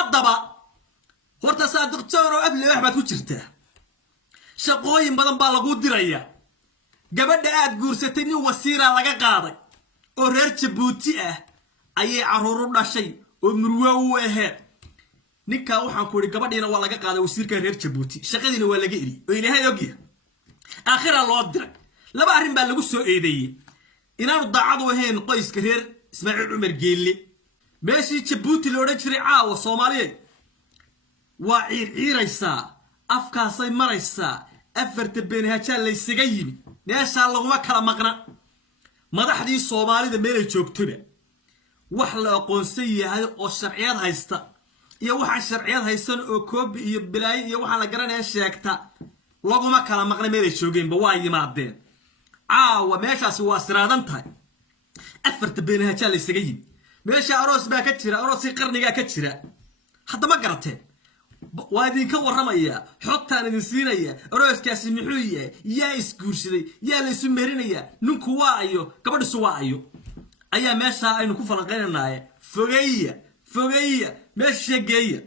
haddaba horta Saadiq John oo afle wax baad ku jirtaa shaqooyin badan baa lagu diraya gabadha aad guursatay nin wasiira laga qaaday oo reer Jabuuti ah ayay caruur u dhashay oo murwe u ahayd ninka waxaan ku iri gabadhiina waa laga qaaday wasiirka reer Jabuuti shaqadiina waa laga iri oo ilaahay ogiya aakhira loo diray laba arrin baa lagu soo eedeeyay inaanu daacad u ahayn qoyska reer Ismaaciil Cumar Geelle meeshii Jabuuti loo oran jiray caawa Soomaaliyeed waa ciiraysaa afkaasay maraysaa afarta been hajaan la isaga yimi meesha laguma kala maqna madaxdii Soomaalida meelay joogtaba wax la aqoonsan yahay oo sharciyad haysta iyo waxa sharciyad haysan oo koob iyo bilaay iyo waxa la garanaya sheegta laguma kala maqna meelay joogeenba waa yimaadeen caawa meeshaasi waa siraadan tahay afarta been hajaan la isaga yimi meesha aroos baa ka jira aroosi qarniga ka jira hadda ma garateen وادين كورمايا حطان idin siinaya arooskaasi muxuu yahay yaa isguursaday yaa la ismeerinaya ninku waayo gabadhisu waayo ayaa meesha aynu ku falanqeynaaye fogeeya meesha geeya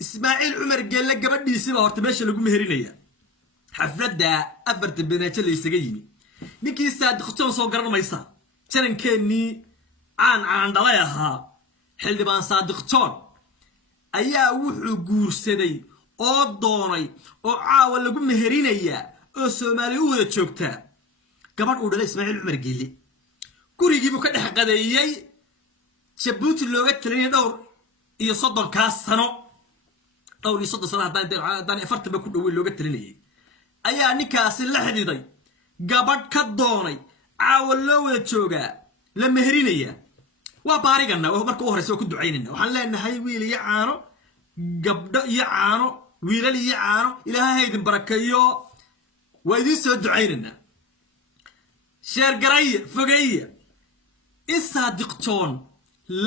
Ismaaciil Cumar Geelle gabadhiisiba horta meesha lagu meerinaya xaflada afarta beenaaje la isaga yimi ninkii Saadiq John soo garanaysa jarankeeni aan dhalay ahaa xildhibaan Saadiq John ayaa wuxuu guursaday oo doonay oo caawa lagu meerinaya oo Soomaali u wada joogta gabadh u dhalay Ismaaciil Cumar Geelle gurigiibu ka dhex qadeeyay Jabuuti looga taliyay dhowr iyo 30 sano haddaan afartaba ku dhaweey looga talinayay ayaa ninkaasi la xididay gabadh ka doonay caawa loo wada joogaa la meherinaya waa baarigana oo marka u horeyso ku duceynayna waxaan leenahay wiil iyo caano gabdho iyo caano wiilal iyo caano ilaahay idin barakeeyo waa idin soo duceynayna sheer garay fogeeya Saadiq John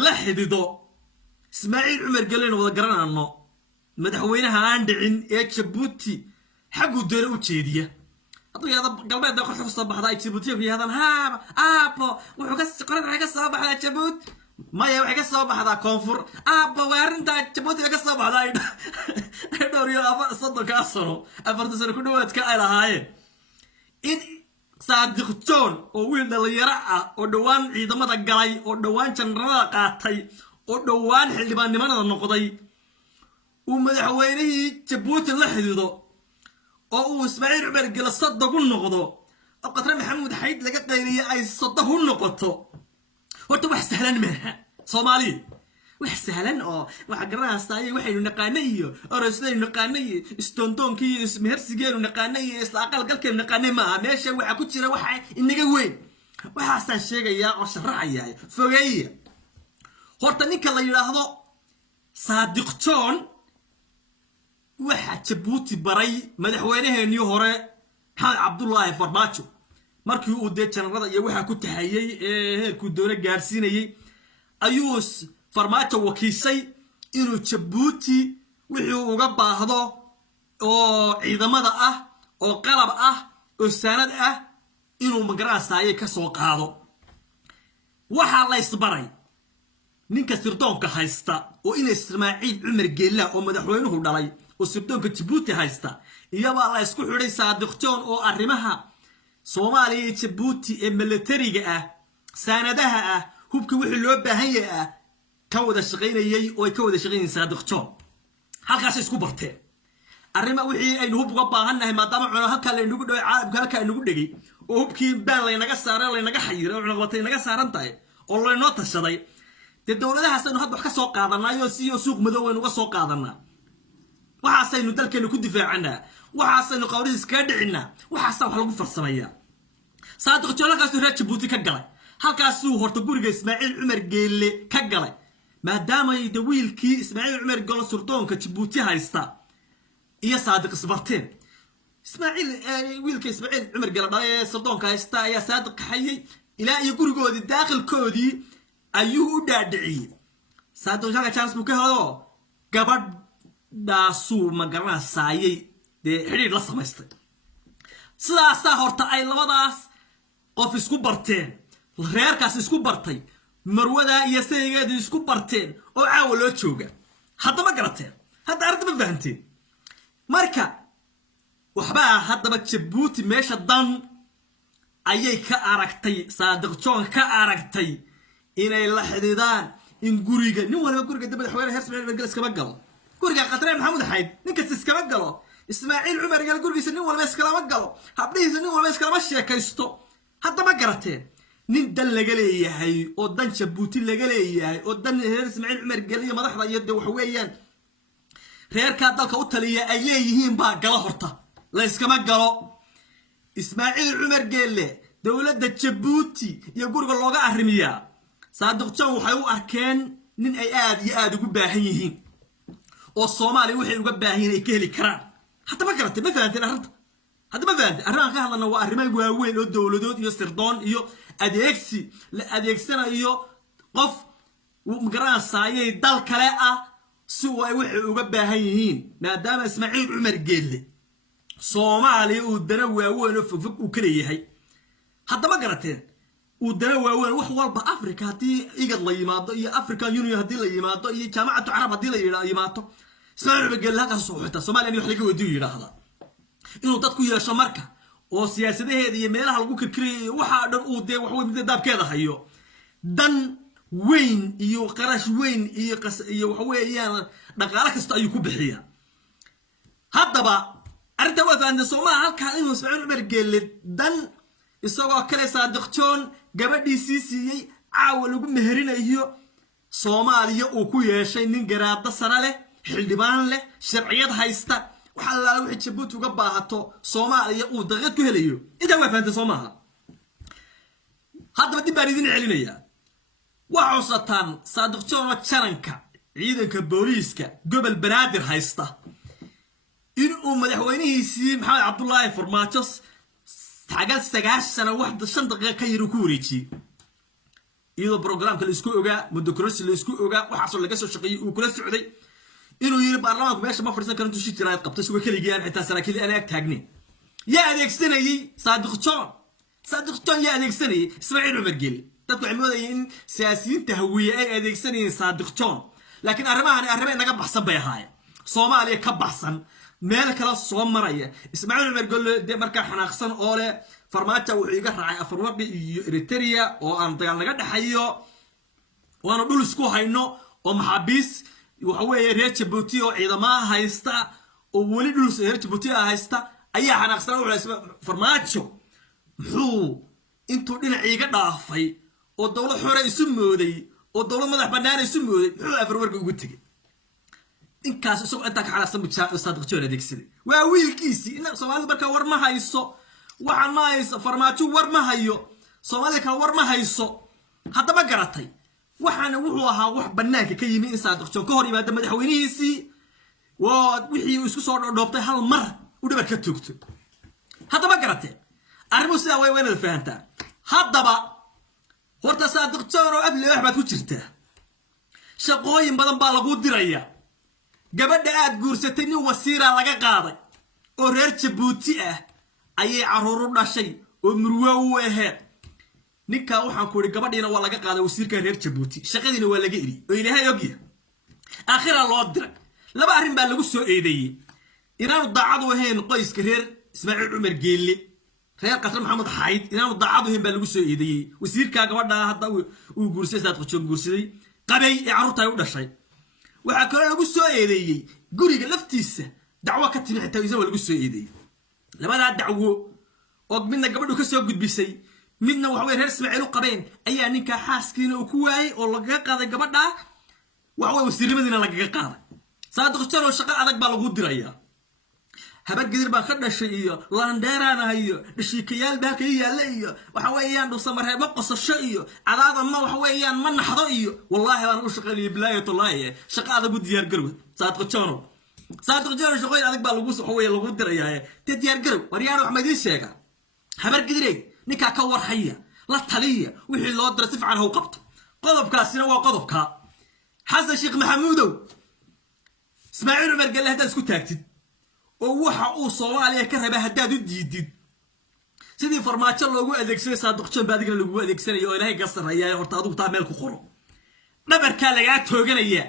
la xidido Ismaaciil Cumar Geelle wada garanayno madaxweynaha aan dhicin ee Jabuuti xagu deer u jeediya adugyada galbeedda qof soo baxday Jabuuti iyo yadan aabo wuxuu ka qoran ka soo baxday Jabuuti maya waxay ka soo baxdaa koonfur aabo waarinta Jabuuti ka soo baxday dhowriyo saddex sano afarta sano ku dhawaadka ay lahaayeen in Saadiq John oo wiil dhalinyaro ah oo dhawaan ciidamada galay oo dhawaan janarada qaatay oo dhawaan xildhibaannimada noqday uu madaxweynihii Jabuuti la xidido oo uu Ismaaciil Cumar Geelle saddex u noqdo oo qadra Maxamuud Xayd laga qayriyay ay saddex u noqoto horta wax sahlan ma aha Soomaali wax sahlan oo wax garanayay waxaynu naqaanay iyo aroosadaynu naqaanay istontonkii iyo ismehersigeenu naqaanay isla aqal galkeenu naqaanay ma meesha waxa ku jira waxa inaga weyn waxaasan sheegaya oo sharaxaya fogeeya horta ninka la yiraahdo Saadiq John waxa Jabuuti baray madaxweynaheenii hore Maxamed Cabdullaahi Farmaajo markii uu janarada iyo waxa ku taxayay heerku doona gaarsiinayay ayuu Farmaajo wakiisay inuu Jabuuti wixii uga baahdo oo ciidamada ah oo qalab ah oo sanad ah inuu magaraasay ka soo qaado waxa la isbaray ninka sirdoonka haysta oo in Ismaaciil Cumar Geelle oo madaxweynuhu dhalay oo sirdoonka Jabuuti haysta iyaba la isku xiray Saadiq John oo arrimaha Soomaaliya iyo Jabuuti ee militariga ah sanadaha ah hubka wixii loo baahan yahay ka wada shaqeynayay oo ay ka wada shaqeynayeen Saadiq John halkaas isku barteen arrimaha wixii aynu hub uga baahanahay maadaama cuno halka la inagu dhaway caalamka halka inagu dhigay oo hubkii baan la inaga saaray la inaga xayiro oo cunaqabatay inaga saaran tahay oo la inoo tashaday dawladahaas aynu hadda wax ka soo qaadanayo si suuq madow aynu uga soo qaadanaa waxaasaynu dalkeenu ku difaacana waxaasaynu qowriis ka dhicina waxaas wax lagu farsamaya Saadiq John halkaas reer Jabuuti ka galay halkaas uu horta guriga Ismaaciil Cumar Geelle ka galay maadaama ay wiilkii Ismaaciil Cumar Geelle surdoonka Jabuuti haysta iyo Saadiq isbarteen Ismaaciil wiilka Ismaaciil Cumar Geelle dhalay surdoonka haysta ayaa Saadiq xayay ilaa iyo gurigoodii daaqilkoodii ayuu u dhaadhiciyay Saadiq halka chance buu ka helo gabadh daasu magaraasayay xiriir la samaystay sidaas horta ay labadaas qof isku barteen reerkaas isku bartay marwada iyo saygeedii isku barteen oo caawa loo jooga hadda ma garateen hadda arrinta ma fahanteen marka waxbaa haddaba Jabuuti meesha dan ayay ka aragtay Saadiq John ka aragtay inay la xididaan in guriga nin walba guriga dibada xawaareed heer Ismaaciil Cumar iskama galo guriga qatreen Maxamuud Xayd ninka iskama galo Ismaaciil Cumar gal gurigiisa nin walba iskama galo habdhiisa nin walba iskama sheekaysto hadda ma garateen nin dan laga leeyahay oo dan Jabuuti laga leeyahay oo dan heer Ismaaciil Cumar gal iyo madaxda iyo wax weeyaan reerka dalka u taliya ay leeyihiin baa gala horta la iskama galo Ismaaciil Cumar Geelle dawladda Jabuuti iyo guriga looga arrimiyaa Saadiq John waxay u arkeen nin ay aad ugu baahan yihiin oo Soomaaliya waxay uga baahan yihiin ay ka heli karaan hatta ma garatay ma fahanteen arrinta hadda ma fahanteen arrinka ka hadlana waa arrimay waaweyn oo dawladood iyo sirdoon iyo adeegsi la adeegsanayo qof magaranayay dal kale ah si way waxay uga baahan yihiin maadaama Ismaaciil Cumar Geelle Soomaaliya uu dana waaweyn oo fog u kale yahay hadda ma garateen uu dana waaweyn wax walba Afrika hadii igad la yimaado iyo African Union hadii la yimaado iyo jaamacadda Carab hadii la yimaado Ismaaciil Cumar Geelle ka soo xita Soomaaliya wax laga wadiyo yiraahdo inuu dadku yeesho marka oo siyaasadaheeda iyo meelaha lagu kirkiriyo waxa dhan uu de wax weyn daabkeeda hayo dan weyn iyo qarash weyn iyo waxa weeyaan dhaqaale kasta ayuu ku bixiyaa haddaba arrinta waa faanta Soomaaliya halka inuu Ismaaciil Cumar Geelle dan isagoo kale Saadiq John gabadhiisii siiyay caawa lagu meherinayo Soomaaliya uu ku yeeshay nin garaada sare leh xildhibaan leh sharciyad haysta waxa la wixii Jabuuti uga baahato Soomaaliya uu daqad ku helayo inta waa faanta Soomaaliya haddaba dib baan idin celinaya waxaan Saadiq John jaranka ciidanka booliiska gobol Banaadir haysta inuu madaxweynihiisii Maxamed Cabdullaahi Farmaajo tagal 9 sano wax 5 daqiiqo ka yar ku wareejiyay iyadoo programka la isku ogaa muddo la isku ogaa waxa laga soo shaqeeyay uu kula socday inuu yiri baarlamaanku meesha ma fadhiisan karin tushi tiraad qabtay suuqa kaliya xitaa saraakiil aan ag taagnin yaa adeegsanayay Saadiq John yaa adeegsanayay Ismaaciil Cumar Geelle dadku waxay moodayeen in siyaasiyiinta hawiye ay adeegsanayeen Saadiq John laakiin arrimahan arrimo naga baxsan bay ahaayeen Soomaaliya ka baxsan meel kala soo maraya Ismaaciil Cumar Geelle de marka xanaaqsan oo leh Farmaajo wuxuu iga raacay Afarwaqi iyo Eritrea oo aan dagaal naga dhaxayo waana dhul isku hayno oo maxaabiis waxa weeye reer Jabuuti oo ciidamada haysta oo wali dhul reer Jabuuti haysta ayaa xanaaqsan oo Farmaajo muxuu intuu dhinaciiga dhaafay oo dawlad xore isu mooday oo dawlad madax banaan isu mooday muxuu Afarwaqi ugu tagay inkaas isoo inta ka xalasan mujaahid Saadiq John adeegsaday waa wiilkiisii in Soomaalidu marka war ma hayso waxaan ma hayso Farmaajo war ma hayo Soomaaliya ka war ma hayso hadda ma garatay waxaana wuxuu ahaa wax banaanka ka yimi in Saadiq John ka hor yimaado madaxweynihiisii wixii uu isku soo dhoobtay hal mar u dhabar ka toogto hadda ma garatay arrimo sida way weynada fahantaa haddaba horta Saadiq John oo afle wax baad ku jirtaa shaqooyin badan baa lagu diraya gabadha aad guursatay nin wasiira laga qaaday oo reer Jabuuti ah ayay caruur u dhashay oo murwe u ahayd ninka waxaan ku iri gabadhiina waa laga qaaday wasiirka reer Jabuuti shaqadiina waa laga iri oo Ilaahay ogiya aakhira loo diray laba arrin baa lagu soo eedeeyay inaanu daacad u ahayn qoyska reer Ismaaciil Cumar Geelle reer Qasar Maxamed Xayd inaanu daacad u ahayn baa lagu soo eedeeyay wasiirka gabadha hadda uu guursay Saadiq John guursaday qabay ee caruurta ay u dhashay waxa kale lagu soo eedeeyay guriga laftiisa dacwo ka timi xitaa isagoo lagu soo eedeeyay labada dacwo oo midna gabadhu ka soo gudbisay midna waxa weey reer Ismaaciil u qabeen ayaa ninka xaaskiina uu ku waayay oo laga qaaday gabadha waxa weey wasiirnimadiina laga qaaday Saadiq John shaqo adag baa lagu dirayaa habad gadir baa ka dhashay iyo laandeerana iyo dhishikayaal baa ka yaala iyo waxa weeyaan dhuusamareeb ma qosasho iyo cadaada ma waxa weeyaan ma naxdo iyo wallahi waan u shaqeeyay bilaayatullaahi shaqa adag u diyaar garow Saadiq John shaqooyin adag baa lagu soo lagu dirayaa te diyaar garow wariyaan wax ma idin sheega habad gadirey ninka ka warhaya la taliya wixii loo diray si fiican ha u qabto qodobkaasina waa qodobka Xasan Sheekh Maxamuudow Ismaaciil Cumar Geelle hadda isku taagtid oo waxa uu Soomaaliya ka rabay hadaad u diidid sidii Farmaajo loogu adeegsaday Saadiq John baadiga lagu adeegsanayo oo Ilaahay ka sarreeyay horta adigu taa meel ku qoro dhabarka laga tooganaya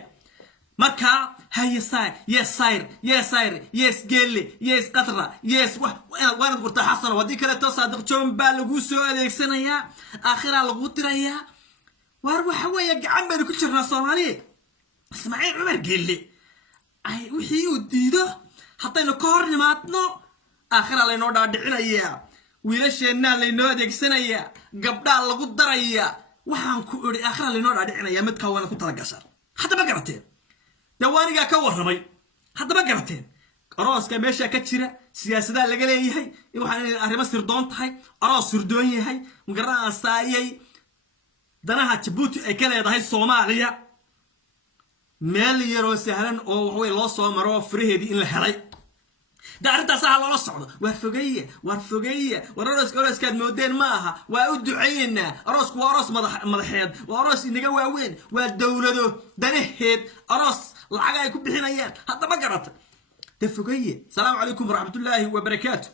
marka هاي صاير يس صاير يس صاير يس قلي يس قطرة يس وانا قلت حصل ودي كلا تصادق جون بالغو سو اديكسنيا اخرها لغو تريا واروح ويا عمبر كل شهر صومالي اسماعيل عمر قلي اي وحي وديده حطينا كورن ماتنو اخرها لينو دادعينيا wiilasheenna leeno adeegsanaya gabdha lagu daraya waxaan ku iri akhra leeno dhaadhicinaya mid ka wana ku tala gashan hadda ma garateen dawaaniga ka warramay hadda ma garateen arooska meesha ka jira siyaasada laga leeyahay waxaan arrimo sirdoon tahay aroos sirdoon yahay magaraasayay danaha Djibouti ay ka leedahay Soomaaliya meel yaro sahlan oo way loo soo maro fariheedii in la helay دارنتا سهل ولا صعود وارفقية وراس كاد مودين معها وأدعينا راس وراس مضحيد وراس نجوا وين والدولة ده نهيد راس العجاء يكون بحنايات هذا ما قرأت تفقية. السلام عليكم ورحمة الله وبركاته.